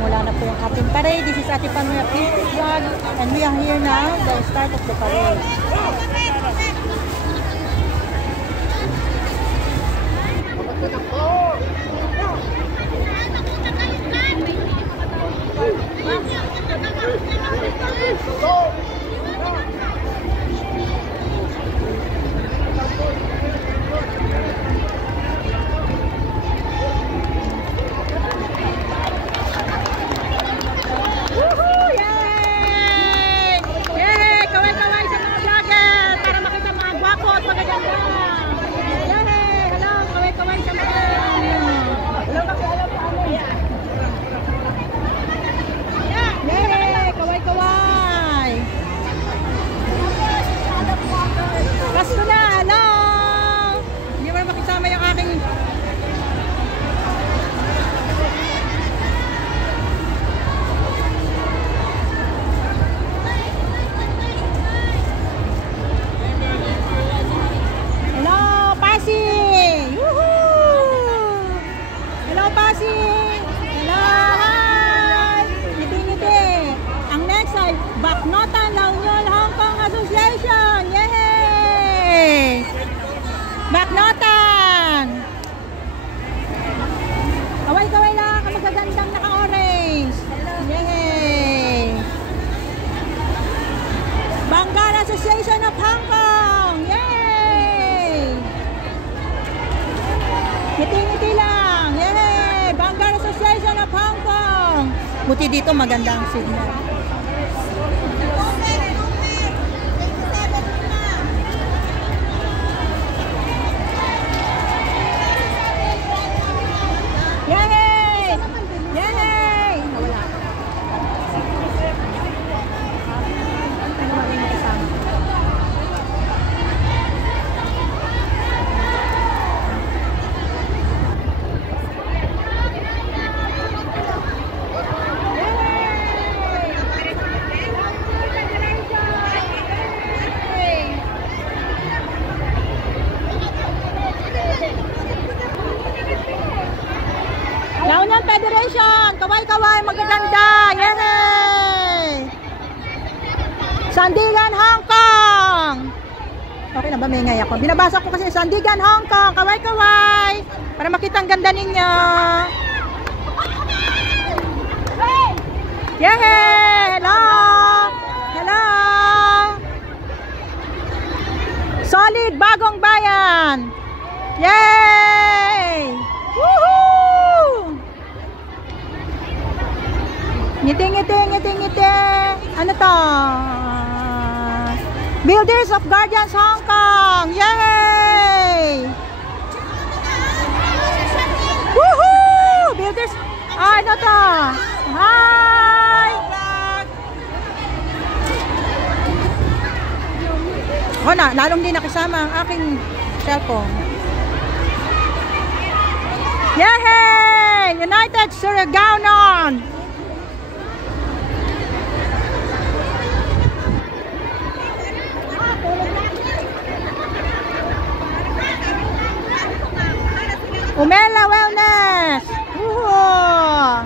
Nagsisimula na po yung ating parade. This is Ate Panuya Peaceful Vlog and we are here now, the start of the parade. Baknotan La Union Hong Kong Association! Yay! Baknotan! Kaway-kaway lang ang magagandang naka-orange. Yay! Bengal Association of Hong Kong! Yay! Ngiti-ngiti lang! Yay! Bengal Association of Hong Kong! Buti dito magandang signal. La Union Federation, kaway-kaway, magaganda, yay! Sandigan, Hong Kong! Okay na ba, may ngay ako? Binabasa ko kasi Sandigan, Hong Kong, kaway-kaway! Para makita ang ganda ninyo! Yay! Hello! Hello! Solid, bagong bayan! Yay! Woohoo! Ngiti-ngiti, ngiti-ngiti. Ano to? Builders of Guardians Hong Kong. Yay! Woohoo! Builders. Ah, ano to? Hi! Ako na, lalong din nakisama ang aking cellphone. Yay! United Surigao-non! Umela Wellness! Woohoo!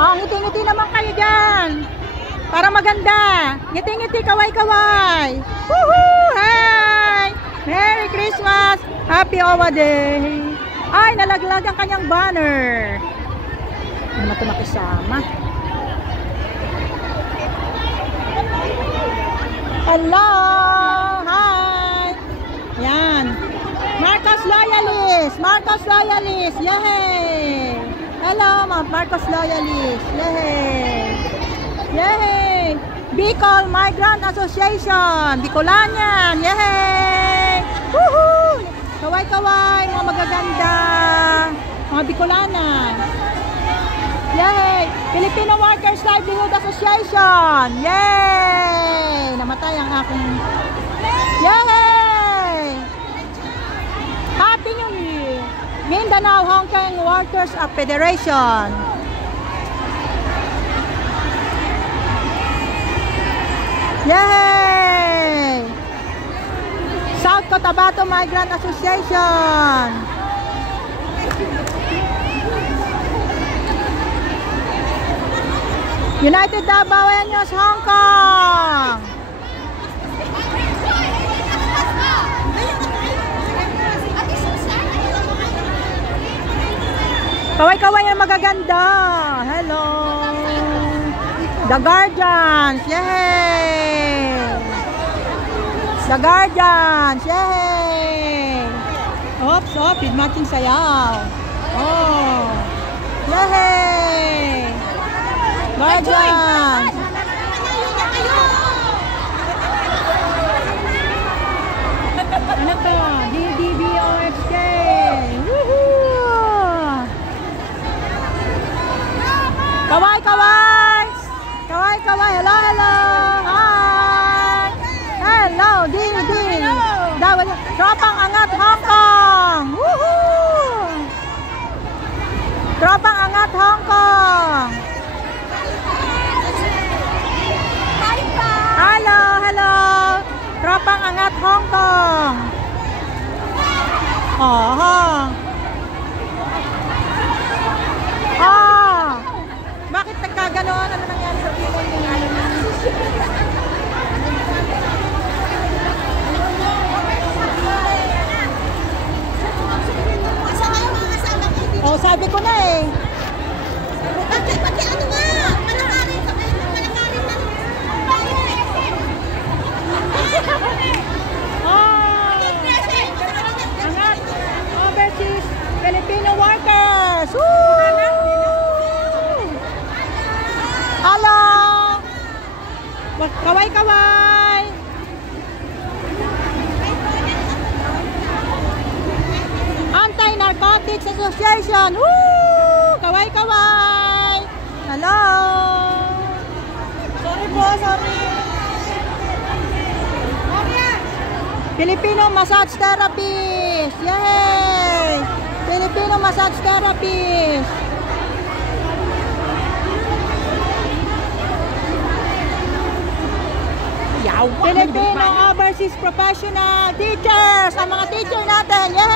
Oh, ngiti-ngiti naman kayo dyan! Para maganda! Ngiti-ngiti, kaway-kaway! Woohoo! Hi! Merry Christmas! Happy Owa Day! Ay, nalaglag ang kanyang banner! Ano ito nakisama? Hello! Hi! Yan! Marcos Loyalist! Marcos Loyalist! Yay! Hello, Marcos Loyalist! Yay! Yay! Bicol Migrant Association! Bicolanian! Yay! Woohoo! Kaway-kaway! Mga magaganda! Mga Bicolana! Yay! Filipino Workers Livelihood Association! Yay! Namatay ang aking... Yay! Happy New Year! Mindanao Hong Kong Workers Federation. Yay! South Cotabato Migrant Association. United Davao News, Hong Kong. Kaway-kaway ang magaganda. Hello. The Guardians. Yay! The Guardians. Yay! Oops, oh, feed matching sayaw. Oh. Yay! Guardians. Ano to? DDBOXK. Woohoo! Kaway, kaway! Kaway, kaway! Hello, hello! Hi! Hello, DD! Tropang Angat Hong Kong! Woohoo! Tropang Angat Hong Kong! Hello, hello! Tropang Angat Hong Kong! Oh, bakit nagkaganon? Ano nangyari sa people niya? Oh, sabi ko na eh. Pati ano nga? Malakarin sa kayo. Malakarin na. Angat. Overseas Filipino workers. Woo! Hello! Kaway-kaway! Anti-Narcotics Association! Woo! Kaway-kaway! Hello! Sorry po, sorry! Filipino Massage Therapist! Yay! Filipino Massage Therapist! Filipino Overseas Professional Teachers! Ang mga teacher natin! Yay!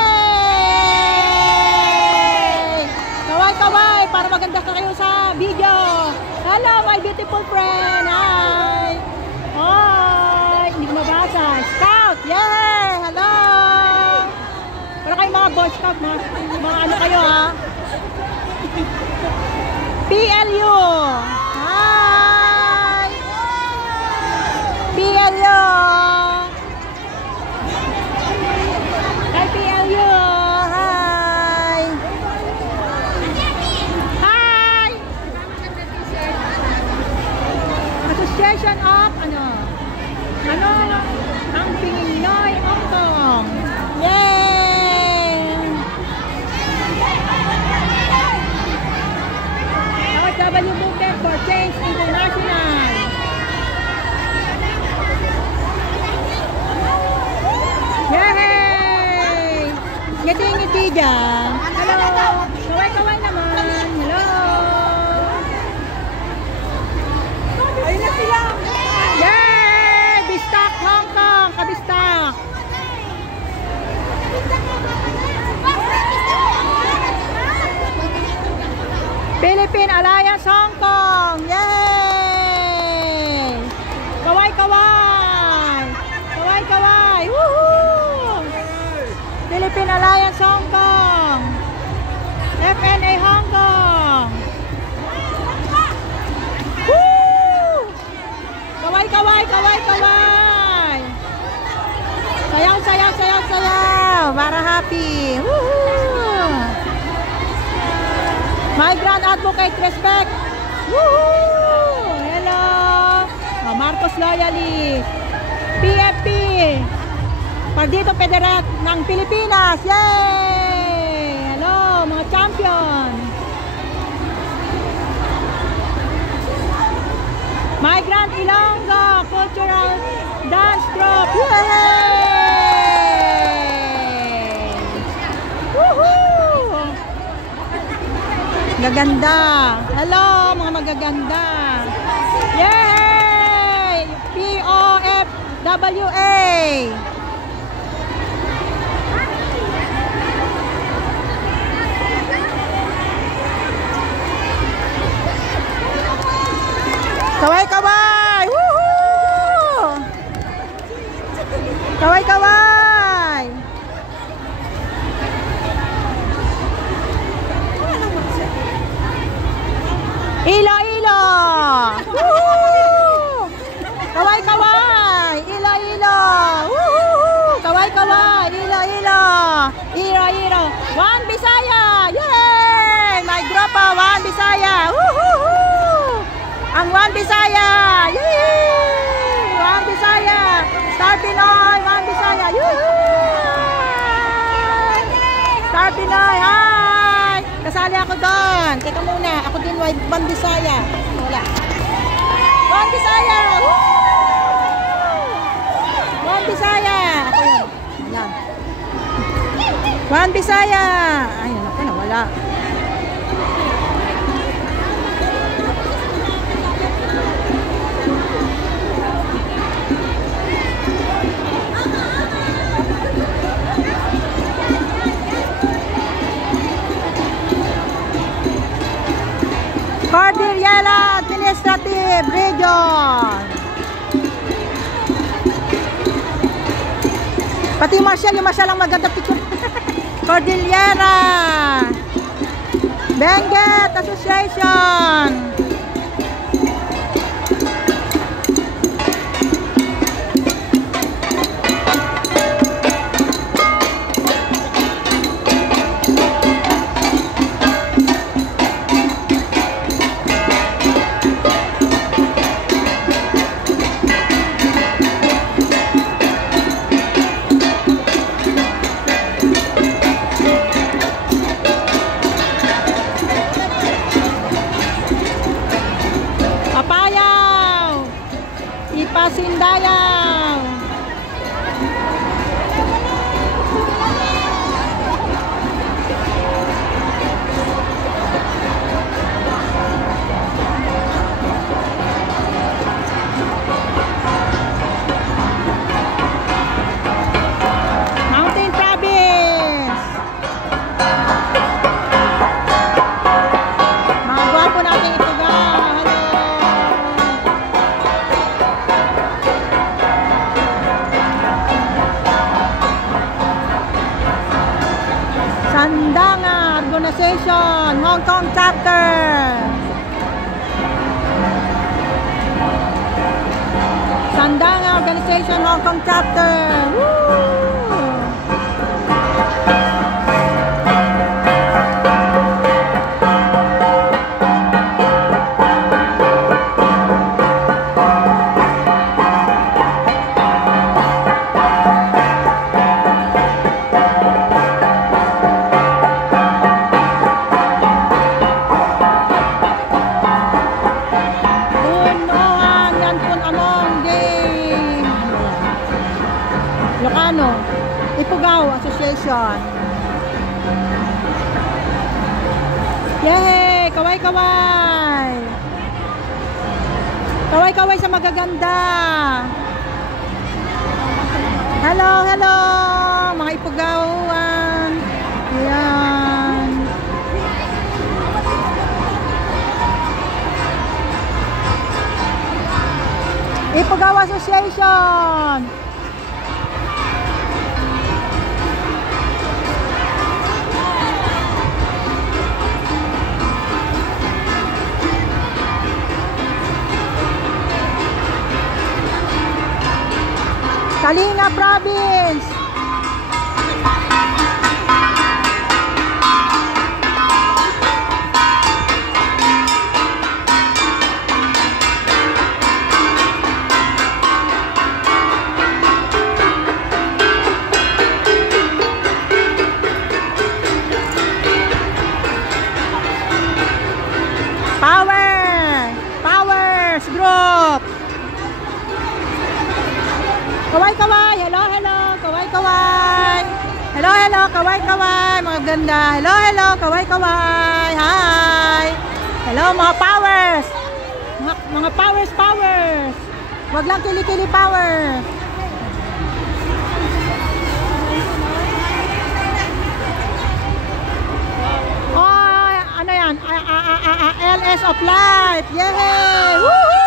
Kaway-kaway! Para maganda ka kayo sa video! Hello, my beautiful friend! Hi! Hi! Hindi ko mabasa! Scout! Yay! Hello! Para kayo mga Boy Scout, mga ano kayo ha? PLU! Hi! PLU! Hi PLU! Hi! Hi! Association of ano ang Pinoy Hong Kong! Yay! OFW Movement for Change International! Yay! Ngiti-ngiti dyan. Hello! Kaway-kaway naman. Hello! Ayun na sila! Yay! Bistak Hong Kong! Kabistak! Philippine Alliance Hong Kong! Yay! Kaway-kaway! Kaway-kaway! Woohoo! Philippine Alliance Hong Kong! FNA Hong Kong! Woo! Kaway-kaway! Kaway-kaway! Sayaw, sayaw, sayaw, sayaw! Para happy! Woohoo! Migrant Advocate Respect! Woohoo! Hello! Marcos Loyalist! PFP! Partito Federal ng Pilipinas! Yay! Hello, mga champion! Migrant Ilonggo Cultural Dance Troupe! Yay! Woohoo! Gaganda! Hello, mga magaganda! Yay! POFWA! One Bisaya! Yay! My grupo, One Bisaya! Woohoo! Ang One Bisaya! Yay! One Bisaya! Star Pinoy! One Bisaya! Yoohoo! Star Pinoy! Hi! Kasali ako doon. Teka muna. Ako din, One Bisaya. Wala. One Bisaya! Woo! One Bisaya! Ako yun. Wala. One Bisaya! Ayun ako na, wala. Cordillera Administrative Region. Pati Marshall, yung Marshall ang maganda picture. Cordillera Benguet Association. Pasindayaw. Mountain Province. Mga gwapo natin ito ga. Sandanga Organization, Hong Kong Chapter. Sandanga Organization, Hong Kong Chapter. Woo! Ilocano, Ifugao Association. Yay! Kaway-kaway! Kaway-kaway sa magaganda! Hello, hello! Mga Ifugaoan! Ayan! Ifugao Association! Kalinga Province. Powers Group. Kaway-kaway, hello, hello, kaway-kaway. Hello, hello, kaway-kaway, mga ganda. Hello, hello, kaway-kaway. Hi. Hello, mga powers. Mga powers. Wag lang kili-kili powers. Oh, ano yan? LS of Life. Yay! Woohoo!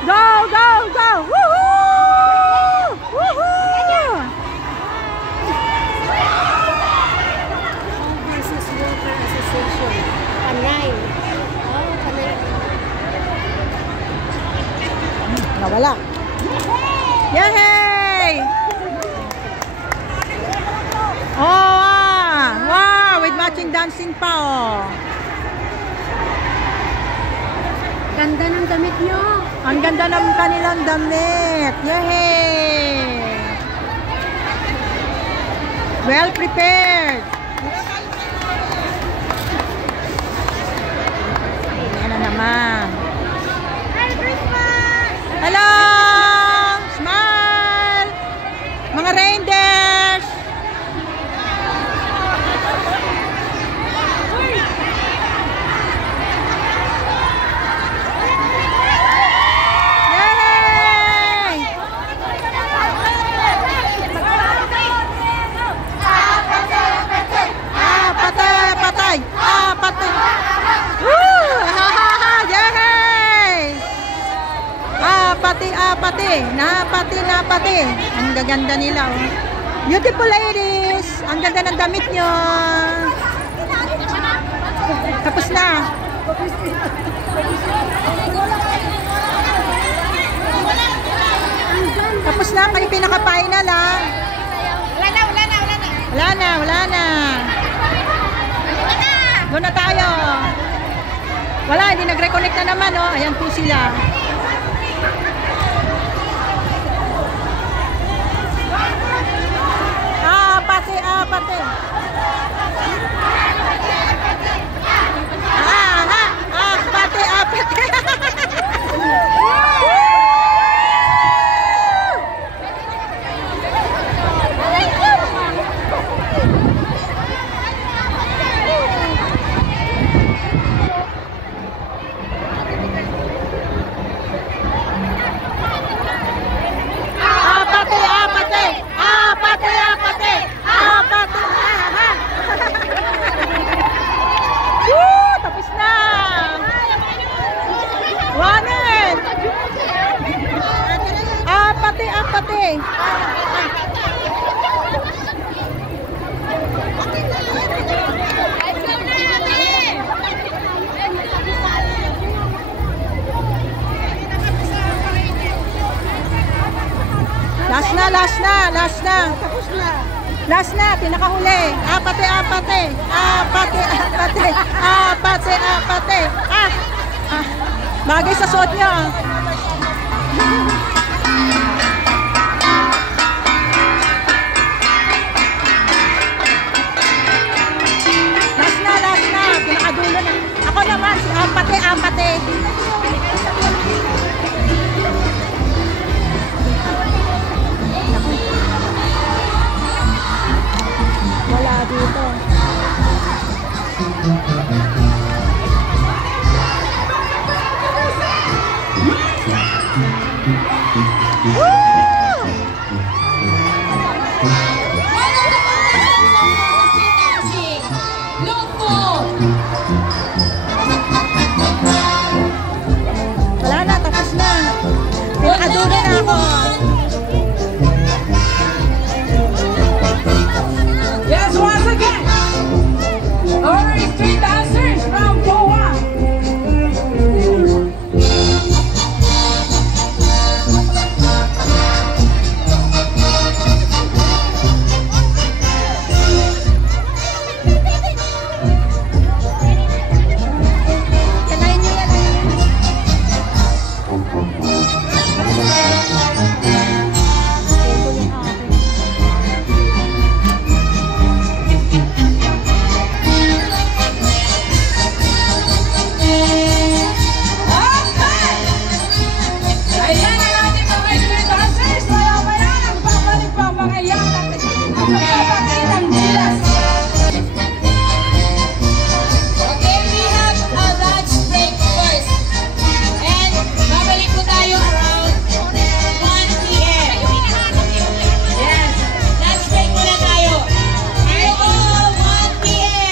Go, go, go! Woohoo! Woohoo! Business Worker Association. Panay. Oh, panay. Nawala. Yay! Oh, wow, with matching dancing pa, oh. Ganda ng damit nyo. Ang ganda ng kanilang damit. Yay! Well prepared. Yan na naman. Merry Christmas! Hello! Smile! Mga reindeers! Yay! Patay! Patay! Patay! Woo! Yay! Napati. Ang gaganda nila, oh. Beautiful ladies! Ang ganda ng damit nyo. Tapos na. Tapos na, kayo pinaka-final, ah. Wala na. Doon na tayo. Wala, hindi nag-reconnect na naman, oh. Ayan po sila. Pati. Tapos na. Wanin. Apate. Last na, pinakahuli. Apate. Bagay sa suot niya. Last na, pinakadulo na. Ako naman, si apate. Wala dito. Woo!